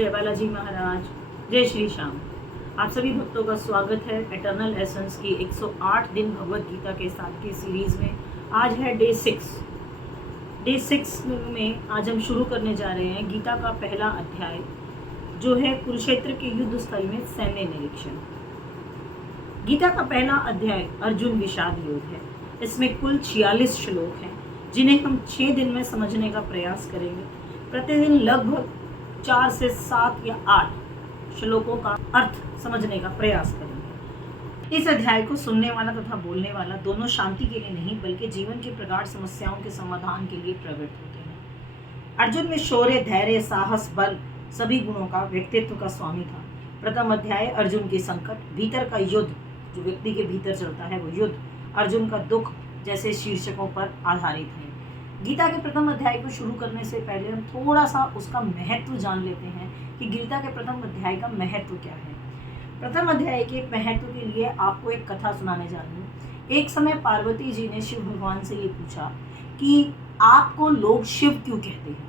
जय बालाजी महाराज, जय श्री श्याम। आप सभी भक्तों का स्वागत है एटर्नल एसेंस की 108 दिन भगवत गीता के साथ की सीरीज में। आज है डे 6 में आज हम शुरू करने जा रहे हैं गीता का पहला अध्याय, जो है कुरुक्षेत्र के युद्ध स्थल में सैन्य निरीक्षण। गीता का पहला अध्याय अर्जुन विषाद युद्ध है। इसमें कुल 46 श्लोक हैं, जिन्हें हम 6 दिन में समझने का प्रयास करेंगे। प्रतिदिन लगभग 4 से 7 या 8 श्लोकों का अर्थ समझने का प्रयास करेंगे। इस अध्याय को सुनने वाला तथा बोलने वाला दोनों शांति के लिए नहीं बल्कि जीवन की प्रगाढ़ समस्याओं के समाधान के लिए प्रवृत्त होते हैं। अर्जुन में शौर्य, धैर्य, साहस, बल सभी गुणों का व्यक्तित्व का स्वामी था। प्रथम अध्याय अर्जुन के संकट, भीतर का युद्ध, जो व्यक्ति के भीतर चलता है वो युद्ध, अर्जुन का दुख जैसे शीर्षकों पर आधारित है। गीता के प्रथम अध्याय को शुरू करने से पहले हम थोड़ा सा उसका महत्व जान लेते हैं कि गीता के प्रथम अध्याय का महत्व क्या है। प्रथम अध्याय के महत्व के लिए आपको एक कथा सुनाने जा रही हूँ। एक समय पार्वती जी ने शिव भगवान से ये पूछा कि आपको लोग शिव क्यों कहते हैं?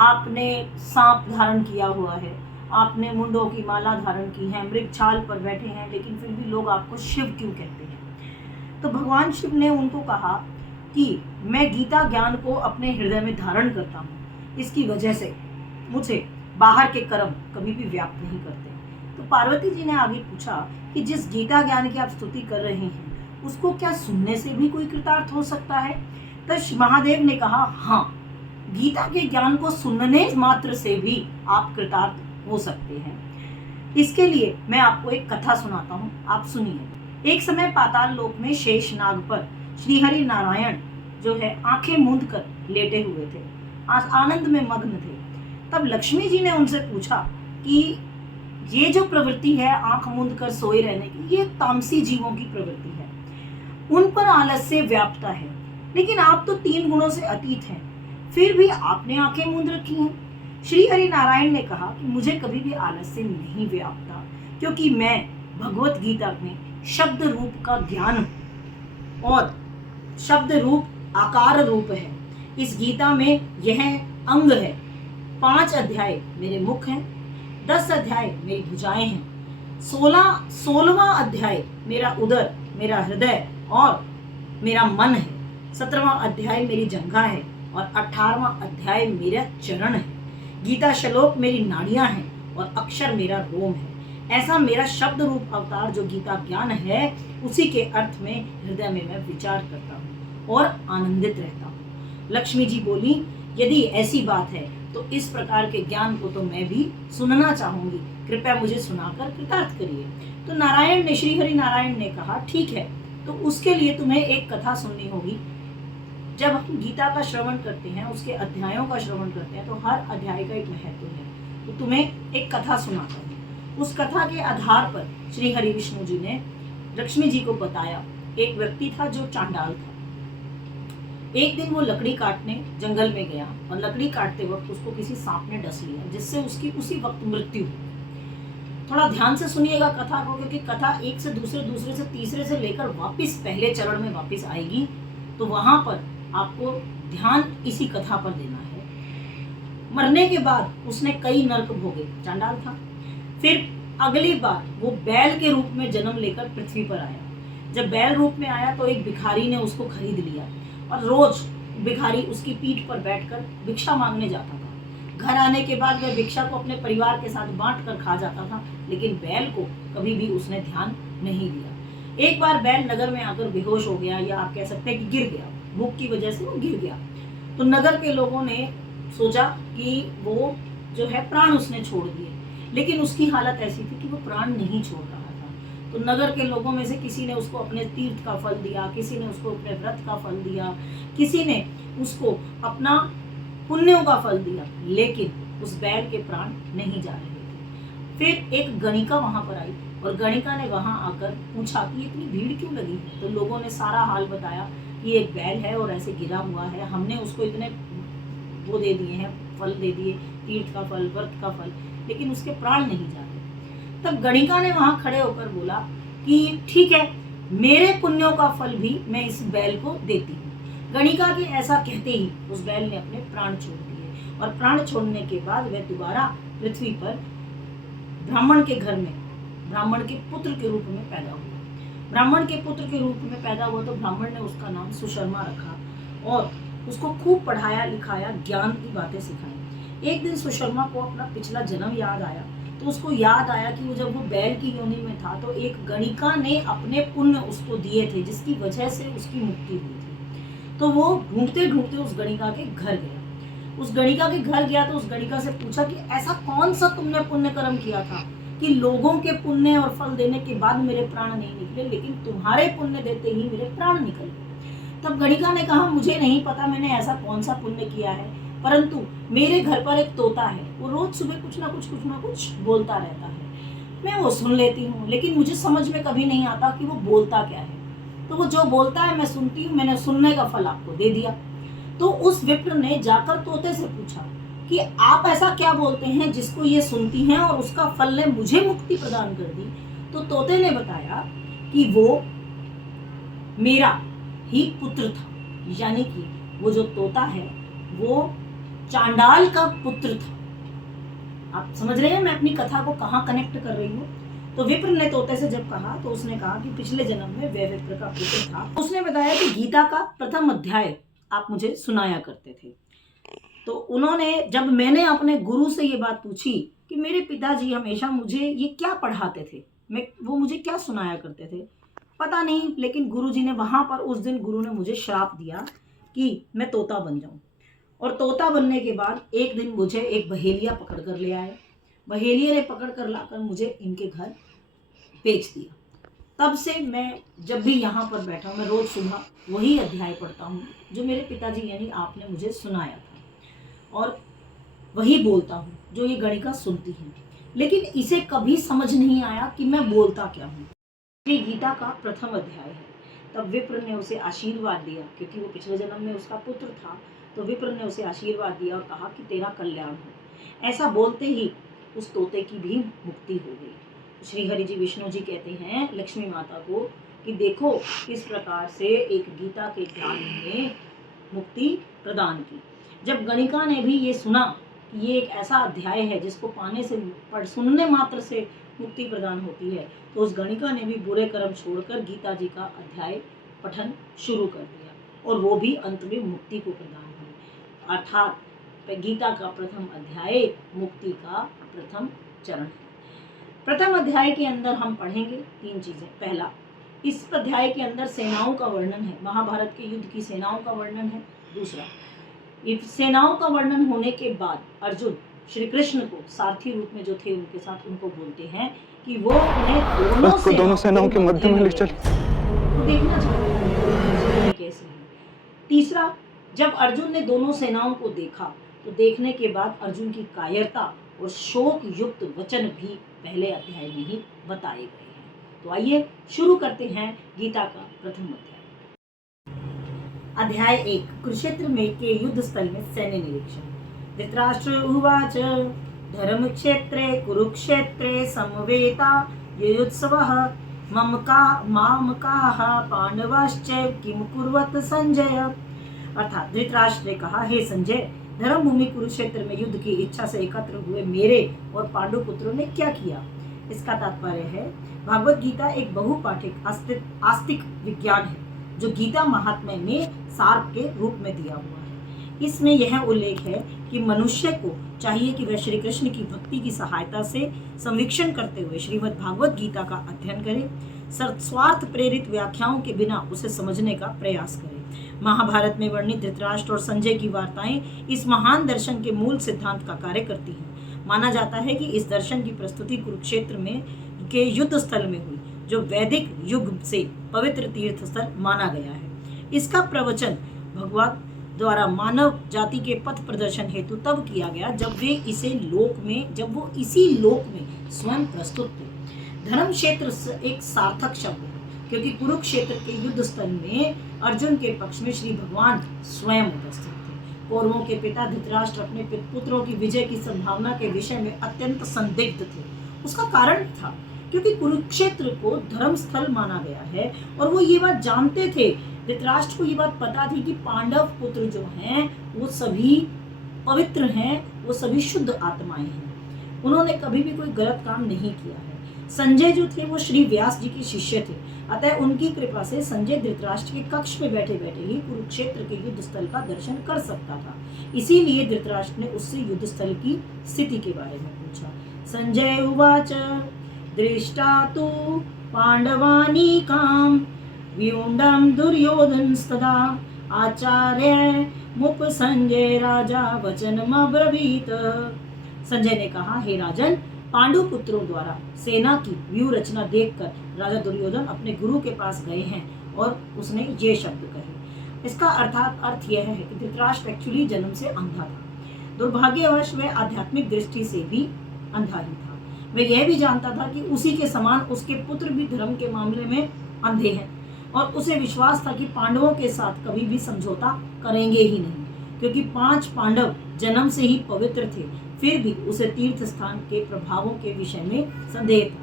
आपने सांप धारण किया हुआ है, आपने मुंडों की माला धारण की है, मृग छाल पर बैठे हैं, लेकिन फिर भी लोग आपको शिव क्यों कहते हैं? तो भगवान शिव ने उनको कहा कि मैं गीता ज्ञान को अपने हृदय में धारण करता हूँ, इसकी वजह से मुझे बाहर के कर्म कभी भी व्याप्त नहीं करते। तो पार्वती जी ने आगे पूछा कि जिस गीता ज्ञान की आप स्तुति कर रहे हैं, उसको क्या सुनने से भी कोई कृतार्थ हो सकता है? तो महादेव ने कहा, हाँ, गीता के ज्ञान को सुनने मात्र से भी आप कृतार्थ हो सकते हैं। इसके लिए मैं आपको एक कथा सुनाता हूँ, आप सुनिए। एक समय पाताल लोक में शेष नाग पर श्री हरि नारायण जो है आंखें मूंद कर लेटे हुए थे, आनंद में मग्न थे। तब लक्ष्मी जी ने उनसे पूछा कि ये जो प्रवृत्ति है आंख मूंद कर सोए रहने की, ये तामसी जीवों की प्रवृत्ति है, उन पर आलस्य व्याप्ता है, लेकिन आप तो 3 गुणों से अतीत हैं, फिर भी आपने आंखें मूंद रखी हैं। श्री हरि नारायण ने कहा कि मुझे कभी भी आलस्य नहीं व्याप्ता, क्योंकि मैं भगवत गीता में शब्द रूप का ज्ञान और शब्द रूप आकार रूप है। इस गीता में यह अंग है। 5 अध्याय मेरे मुख हैं, 10 अध्याय मेरी भुजाएं हैं, 16वां अध्याय मेरा उदर, मेरा हृदय और मेरा मन है, 17वां अध्याय मेरी जंघा है और 18वां अध्याय मेरा चरण है। गीता श्लोक मेरी नाड़ियां हैं और अक्षर मेरा रोम है। ऐसा मेरा शब्द रूप अवतार जो गीता ज्ञान है, उसी के अर्थ में हृदय में मैं विचार करता हूँ और आनंदित रहता हूँ। लक्ष्मी जी बोली, यदि ऐसी बात है तो इस प्रकार के ज्ञान को तो मैं भी सुनना चाहूंगी, कृपया मुझे सुनाकर कृतार्थ करिए। तो नारायण ने, श्री हरि नारायण ने कहा, ठीक है, तो उसके लिए तुम्हें एक कथा सुननी होगी। जब हम गीता का श्रवण करते हैं, उसके अध्यायों का श्रवण करते हैं, तो हर अध्याय का एक महत्व है। तो तुम्हें एक कथा सुनाता हूँ। उस कथा के आधार पर श्री हरि विष्णु जी ने लक्ष्मी जी को बताया, एक व्यक्ति था जो चांडाल था। एक दिन वो लकड़ी काटने जंगल में गया और लकड़ी काटते वक्त उसको किसी सांप ने डस लिया, जिससे उसकी उसी वक्त मृत्यु हुई। थोड़ा ध्यान से सुनिएगा कथा को, क्योंकि कथा एक से दूसरे, दूसरे से तीसरे से लेकर वापस पहले चरण में वापस आएगी, तो वहां पर आपको ध्यान इसी कथा पर देना है। मरने के बाद उसने कई नरक भोगे, चांडाल था। फिर अगली बार वो बैल के रूप में जन्म लेकर पृथ्वी पर आया। जब बैल रूप में आया तो एक भिखारी ने उसको खरीद लिया और रोज भिखारी उसकी पीठ पर बैठकर भिक्षा मांगने जाता था। घर आने के बाद वह भिक्षा को अपने परिवार के साथ बांट कर खा जाता था, लेकिन बैल को कभी भी उसने ध्यान नहीं दिया। एक बार बैल नगर में आकर बेहोश हो गया, या आप कह सकते हैं कि गिर गया, भूख की वजह से वो गिर गया। तो नगर के लोगों ने सोचा कि वो जो है प्राण उसने छोड़ दिए, लेकिन उसकी हालत ऐसी थी कि वो प्राण नहीं छोड़ रहा था। तो नगर के लोगों में से किसी ने उसको अपने तीर्थ का फल दिया, किसी ने उसको अपने व्रत का फल दिया, किसी ने उसको अपना पुण्यों का फल दिया, लेकिन उस बैल के प्राण नहीं जा रहे थे। फिर एक गणिका वहां पर आई और गणिका ने वहां आकर पूछा कि इतनी भीड़ क्यों लगी है? तो लोगों ने सारा हाल बताया कि एक बैल है और ऐसे गिरा हुआ है, हमने उसको इतने वो दे दिए हैं, फल दे दिए, तीर्थ का फल, व्रत का फल, लेकिन उसके प्राण नहीं जा रहे। तब गणिका ने वहां खड़े होकर बोला कि ठीक है, मेरे पुण्यों का फल भी मैं इस बैल को देती हूँ। गणिका के ऐसा कहते ही उस बैल ने अपने प्राण छोड़ दिए और प्राण छोड़ने के बाद वह दोबारा पृथ्वी पर ब्राह्मण के घर में ब्राह्मण के पुत्र के रूप में पैदा हुआ। ब्राह्मण के पुत्र के रूप में पैदा हुआ तो ब्राह्मण ने उसका नाम सुशर्मा रखा और उसको खूब पढ़ाया लिखाया, ज्ञान की बातें सिखाई। एक दिन सुशर्मा को अपना पिछला जन्म याद आया तो उसको याद आया कि वो जब वो बैल की योनि में था तो एक गणिका ने अपने पुण्य उसको दिए थे जिसकी वजह से उसकी मुक्ति हुई थी। तो वो ढूंढते ढूंढते उस गणिका के घर गया। उस गणिका के घर गया तो उस गणिका से पूछा कि ऐसा कौन सा तुमने पुण्य कर्म किया था कि लोगों के पुण्य और फल देने के बाद मेरे प्राण नहीं निकले, लेकिन तुम्हारे पुण्य देते ही मेरे प्राण निकल गए। तब गणिका ने कहा, मुझे नहीं पता मैंने ऐसा कौन सा पुण्य किया है, परंतु मेरे घर पर एक तोता है, वो रोज सुबह कुछ ना कुछ बोलता रहता है। मैं वो सुन लेती हूँ, लेकिन मुझे समझ में कभी नहीं आता कि वो बोलता क्या है। तो वो जो बोलता है मैं सुनती हूँ, मैंने सुनने का फल आपको दे दिया। तो उस विप्र ने जाकर तोते से पूछा कि आप ऐसा क्या बोलते हैं जिसको ये सुनती हैं और उसका फल ने मुझे मुक्ति प्रदान कर दी। तो तोते ने बताया कि वो मेरा ही पुत्र था, यानी कि वो जो तोता है वो चांडाल का पुत्र था। आप समझ रहे हैं मैं अपनी कथा को कहाँ कनेक्ट कर रही हूँ। तो विप्र ने तोते से जब कहा तो उसने कहा कि पिछले जन्म में वह विप्र का पुत्र था। उसने बताया कि गीता का प्रथम अध्याय आप मुझे सुनाया करते थे। तो उन्होंने, जब मैंने अपने गुरु से ये बात पूछी कि मेरे पिताजी हमेशा मुझे ये क्या पढ़ाते थे, वो मुझे क्या सुनाया करते थे, पता नहीं, लेकिन गुरुजी ने वहाँ पर उस दिन गुरु ने मुझे श्राप दिया कि मैं तोता बन जाऊँ। और तोता बनने के बाद एक दिन मुझे एक बहेलिया पकड़ कर ले आए। बहेलिया ने पकड़ कर लाकर मुझे इनके घर बेच दिया। तब से मैं जब भी यहाँ पर बैठा हूँ, मैं रोज सुबह वही अध्याय पढ़ता हूँ जो मेरे पिताजी यानी आपने मुझे सुनाया था, और वही बोलता हूँ जो ये गणिका सुनती है। लेकिन इसे कभी समझ नहीं आया कि मैं बोलता क्या हूँ। ये गीता का प्रथम अध्याय है। तब विप्र ने उसे आशीर्वाद दिया, क्योंकि वो पिछले जन्म में उसका पुत्र था। तो विप्र ने उसे आशीर्वाद दिया और कहा कि तेरा कल्याण हो। ऐसा बोलते ही उस तोते की भी मुक्ति हो गई। श्री हरि जी विष्णु जी कहते हैं लक्ष्मी माता को कि देखो किस प्रकार से एक गीता के ज्ञान ने मुक्ति प्रदान की। जब गणिका ने भी ये सुना कि ये एक ऐसा अध्याय है जिसको पाने से, सुनने मात्र से मुक्ति प्रदान होती है, तो उस गणिका ने भी बुरे कर्म छोड़कर गीता जी का अध्याय पठन शुरू कर दिया और वो भी अंत में मुक्ति को प्रदान हुई। अर्थात गीता का प्रथम अध्याय मुक्ति का प्रथम चरण है। प्रथम अध्याय के अंदर हम पढ़ेंगे 3 चीजें। पहला, इस अध्याय के अंदर सेनाओं का वर्णन है, महाभारत के युद्ध की सेनाओं का वर्णन है। दूसरा, इस सेनाओं का वर्णन होने के बाद अर्जुन श्री कृष्ण को सारथी रूप में जो थे उनके साथ उनको बोलते हैं कि वो उन्हें दोनों सेनाओं के मध्य में ले चले। तो देखना चाहिए कैसे है। तीसरा, जब अर्जुन ने दोनों सेनाओं को देखा तो देखने के बाद अर्जुन की कायरता और शोक युक्त वचन भी पहले अध्याय में ही बताए गए हैं। तो आइए शुरू करते हैं गीता का प्रथम अध्याय। अध्याय 1, कुरुक्षेत्र में के युद्ध स्थल में सैन्य निरीक्षण। धृतराष्ट्र उवाच धर्म क्षेत्रे कुरुक्षेत्रे समवेता युयुत्सवः मामकाः पांडवाश्च किम कुर्वत संजय। अर्थात धृतराष्ट्र ने कहा, हे संजय, धर्म भूमि कुरुक्षेत्र में युद्ध की इच्छा से एकत्र हुए मेरे और पांडु पुत्रों ने क्या किया। इसका तात्पर्य है भागवत गीता एक बहुपाठिक आस्तिक विज्ञान है जो गीता महात्म्य में सार के रूप में दिया हुआ है। इसमें यह उल्लेख है कि मनुष्य को चाहिए कि वह श्री कृष्ण की भक्ति की सहायता से संवीक्षण करते हुए श्रीमद् भागवत गीता का अध्ययन करे, स्वार्थ प्रेरित व्याख्याओं के बिना उसे समझने का प्रयास करे। महाभारत में वर्णित धृतराष्ट्र और संजय की वार्ताएं इस महान दर्शन के मूल सिद्धांत का कार्य करती हैं। माना जाता है कि इस दर्शन की प्रस्तुति कुरुक्षेत्र में के युद्ध स्थल में हुई, जो वैदिक युग से पवित्र तीर्थ स्थल माना गया है। इसका प्रवचन भगवान द्वारा मानव जाति के पथ प्रदर्शन हेतु तब किया गया जब वो इसी लोक में स्वयं प्रस्तुत थे। धर्म क्षेत्र एक सार्थक शब्द है, क्योंकि कुरुक्षेत्र के युद्ध स्थल में अर्जुन के पक्ष में श्री भगवान स्वयं उपस्थित थे। कौरवों के पिता धृतराष्ट्र अपने पुत्रों की विजय की संभावना के विषय में अत्यंत संदिग्ध थे। उसका कारण था क्योंकि कुरुक्षेत्र को धर्म स्थल माना गया है और वो ये बात जानते थे, धृतराष्ट्र को ये बात पता थी कि पांडव पुत्र जो हैं वो सभी पवित्र हैं, वो सभी शुद्ध आत्माएं हैं। उन्होंने कभी भी कोई गलत काम नहीं किया है। संजय जो थे वो श्री व्यास जी के शिष्य थे, अतः उनकी कृपा से संजय धृतराष्ट्र के कक्ष में बैठे बैठे ही कुरुक्षेत्र के युद्ध स्थल का दर्शन कर सकता था। इसीलिए धृतराष्ट्र ने उससे युद्ध स्थल की स्थिति के बारे में पूछा। संजय उवाच दृष्टा तु पांडवानीकां व्यूंडं दुर्योधनस्तदा आचार्य मुप संजय राजा वचनमब्रवीत। संजय ने कहा, हे राजन, पांडु पुत्रों द्वारा सेना की व्यूह रचना देखकर राजा दुर्योधन अपने गुरु के पास गए हैं और उसने ये शब्द कहे। इसका अर्थ यह है कि धृतराष्ट्र एक्चुअली जन्म से अंधा था। दुर्भाग्यवश वह आध्यात्मिक दृष्टि से भी अंधा ही था। वह यह भी जानता था कि उसी के समान उसके पुत्र भी धर्म के मामले में अंधे हैं और उसे विश्वास था कि पांडवों के साथ कभी भी समझौता करेंगे ही नहीं, क्योंकि 5 पांडव जन्म से ही पवित्र थे। फिर भी उसे तीर्थ स्थान के प्रभावों के विषय में संदेह था।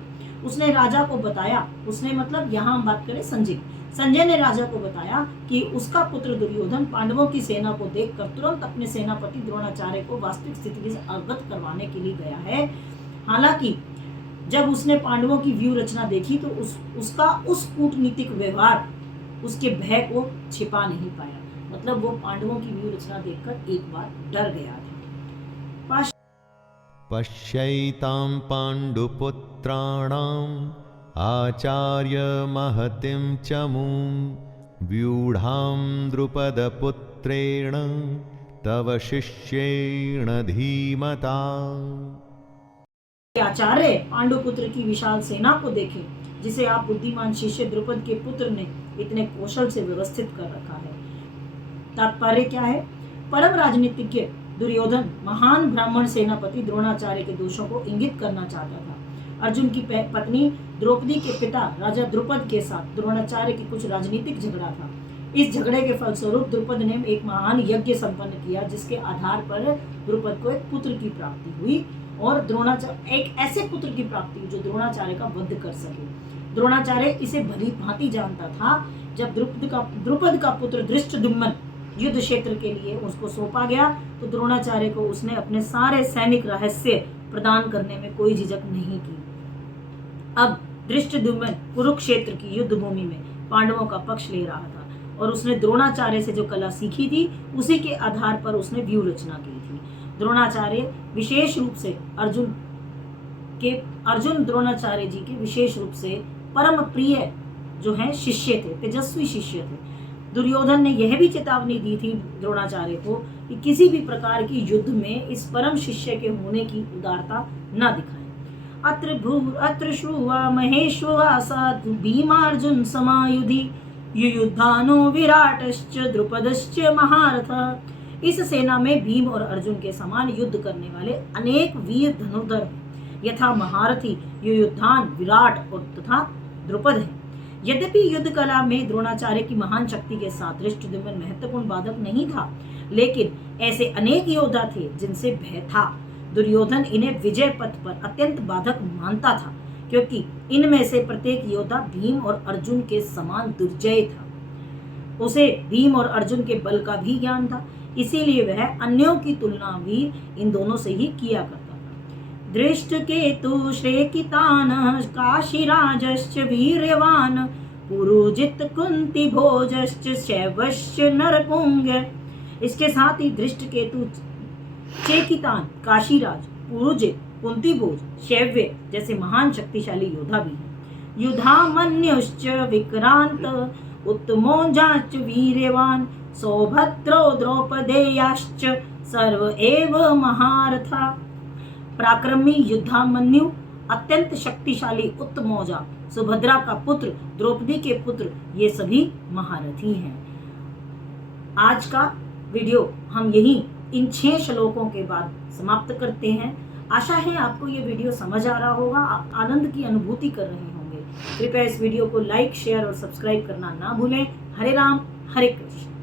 उसने राजा को बताया, उसने मतलब यहाँ हम बात करें संजय ने राजा को बताया कि उसका पुत्र दुर्योधन पांडवों की सेना को देखकर तुरंत अपने सेनापति द्रोणाचार्य को वास्तविक स्थिति से अवगत करवाने के लिए गया है। हालांकि जब उसने पांडवों की व्यूह रचना देखी तो उसका उस कूटनीतिक व्यवहार उसके भय को छिपा नहीं पाया। मतलब वो पांडवों की व्यूह रचना देखकर एक बार डर गया था। पश्यैतां पाण्डुपुत्राणाम् आचार्य महतिं चमूं व्यूढां द्रुपदपुत्रेण तव शिष्येण धीमता। आचार्य पांडुपुत्र की विशाल सेना को देखें, जिसे आप बुद्धिमान शिष्य द्रुपद के पुत्र ने इतने कौशल से व्यवस्थित कर रखा है। तात्पर्य क्या है? परम राजनीतिज्ञ दुर्योधन महान ब्राह्मण सेनापति द्रोणाचार्य के दोषों को इंगित करना चाहता था। अर्जुन की पत्नी द्रौपदी के पिता राजा द्रुपद के साथ द्रोणाचार्य की कुछ राजनीतिक झगड़ा था। इस झगड़े के फलस्वरूप द्रुपद ने एक महान यज्ञ संपन्न किया, जिसके आधार पर द्रुपद को एक पुत्र की प्राप्ति हुई और द्रोणाचार्य एक ऐसे पुत्र की प्राप्ति हुई जो द्रोणाचार्य का वध कर सके। द्रोणाचार्य इसे भली भांति जानता था। जब द्रुपद का पुत्र धृष्टद्युम्न युद्ध क्षेत्र के लिए उसको सौंपा गया तो द्रोणाचार्य को उसने अपने सारे सैनिक रहस्य प्रदान करने में कोई झिझक नहीं की। अब धृष्टद्युम्न कुरुक्षेत्र की युद्ध भूमि में पांडवों का पक्ष ले रहा था और उसने द्रोणाचार्य से जो कला सीखी थी उसी के आधार पर उसने व्यूह रचना की थी। द्रोणाचार्य विशेष रूप से अर्जुन द्रोणाचार्य जी के विशेष रूप से परम प्रिय जो है शिष्य थे, तेजस्वी शिष्य थे। दुर्योधन ने यह भी चेतावनी दी थी द्रोणाचार्य को कि किसी भी प्रकार की युद्ध में इस परम शिष्य के होने की उदारता न दिखाएं। अत्र श्रुवा महेश्वा साधु भीमार्जुन समायुधि युयुद्धानो विराटश्च द्रुपदश्च महारथ। इस सेना में भीम और अर्जुन के समान युद्ध करने वाले अनेक वीर धनुर्धर हैं, यथा महारथी युयुद्धान विराट और तथा द्रुपद है। यद्यपि युद्ध कला में द्रोणाचार्य की महान शक्ति के साथ धृष्टद्युम्न महत्वपूर्ण बाधक नहीं था, लेकिन ऐसे अनेक योद्धा थे जिनसे भय था। दुर्योधन इन्हें विजय पथ पर अत्यंत बाधक मानता था, क्योंकि इनमें से प्रत्येक योद्धा भीम और अर्जुन के समान दुर्जय था। उसे भीम और अर्जुन के बल का भी ज्ञान था, इसीलिए वह अन्यों की तुलना भी इन दोनों से ही किया करता था। दृष्टकेतु श्रेकितान काशीराजश्च वीर्यवान पुरुजित कुंती भोजश्च शैवश्च नरपुंग। इसके साथ ही दृष्टकेतु, चेकितान, काशीराज, पुरुजित, कुंती भोज, शैव्य जैसे महान शक्तिशाली योद्धा भी हैं। युधामन्युश्च विक्रांत उत्तमोजाश्च वीर्यवान सौभद्रो द्रौपदेयाश्च सर्व एव महारथा। पराक्रमी युद्धामन्यु, अत्यंत शक्तिशाली उत्तमौजा, सुभद्रा का पुत्र, द्रौपदी के पुत्र, ये सभी महारथी हैं। आज का वीडियो हम यही इन 6 श्लोकों के बाद समाप्त करते हैं। आशा है आपको ये वीडियो समझ आ रहा होगा, आप आनंद की अनुभूति कर रहे होंगे। कृपया इस वीडियो को लाइक, शेयर और सब्सक्राइब करना ना भूलें। हरे राम, हरे कृष्ण।